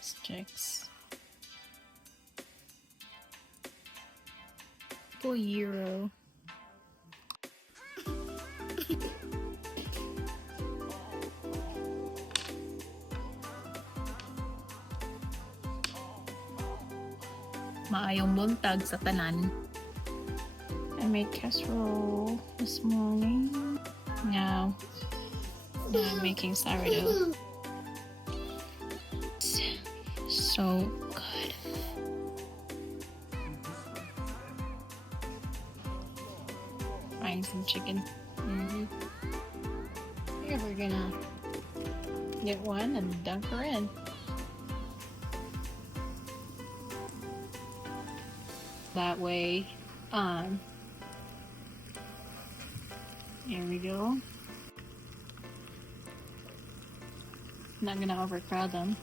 Sticks. For Euro. Maayong buntag sa tanan. I made casserole this morning. Now I'm making sourdough. So good. Frying some chicken. Here we're gonna get one and dunk her in. That way, here we go. Not gonna overcrowd them.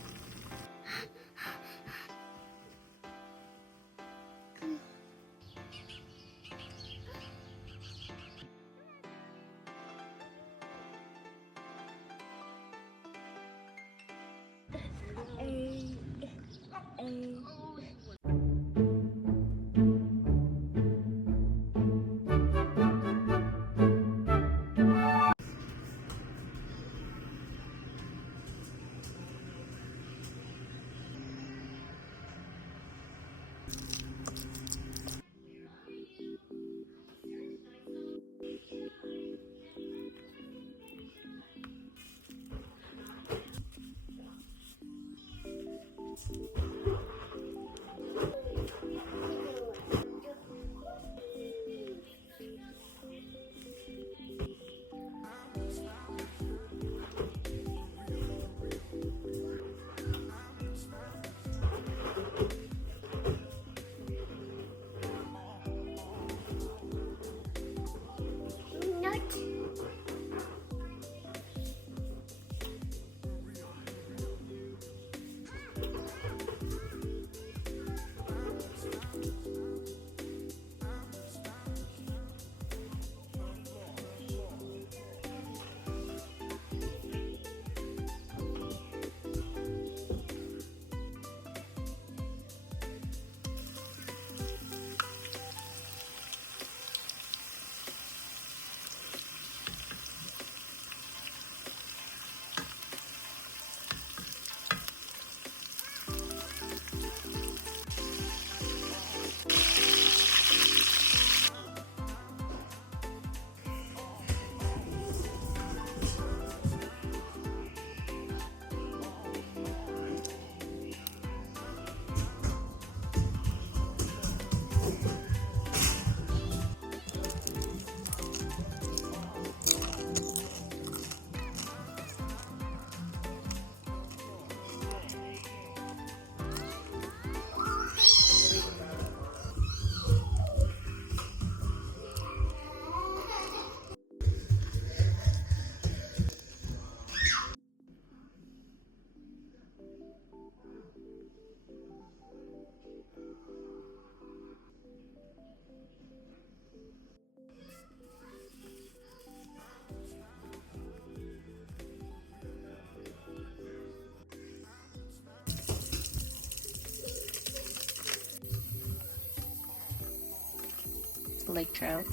Lake trout.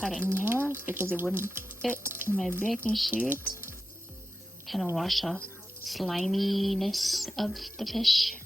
Cut it in half because it wouldn't fit in my baking sheet. Kind of wash off sliminess of the fish.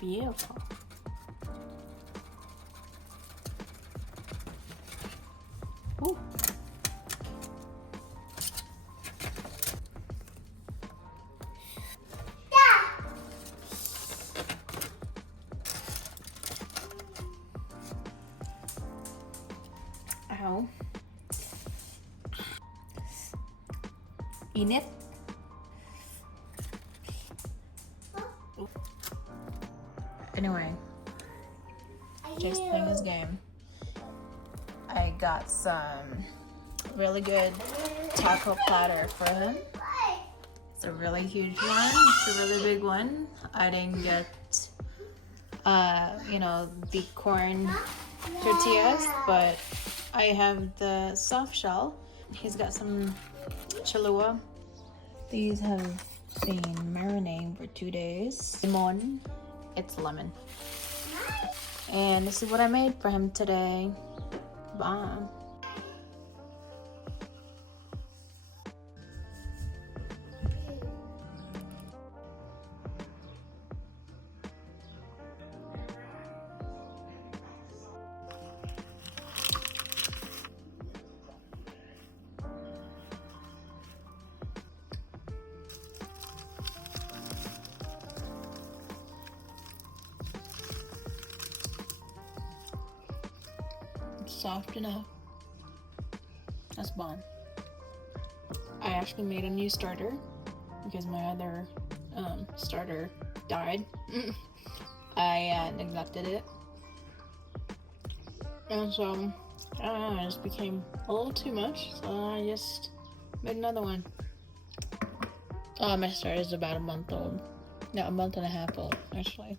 Beautiful. Ooh. Ow. Init. Anyway, just playing this game. I got some really good taco platter for him. It's a really huge one. It's a really big one. I didn't get, the corn tortillas, but I have the soft shell. He's got some Cholula. These have been marinating for 2 days. Lemon. It's lemon. And this is what I made for him today. Bomb. Soft enough. That's bomb. I actually made a new starter because my other starter died. I neglected it, and so I don't know, it just became a little too much, so I just made another one. My starter is about a month old. No, a month and a half old actually.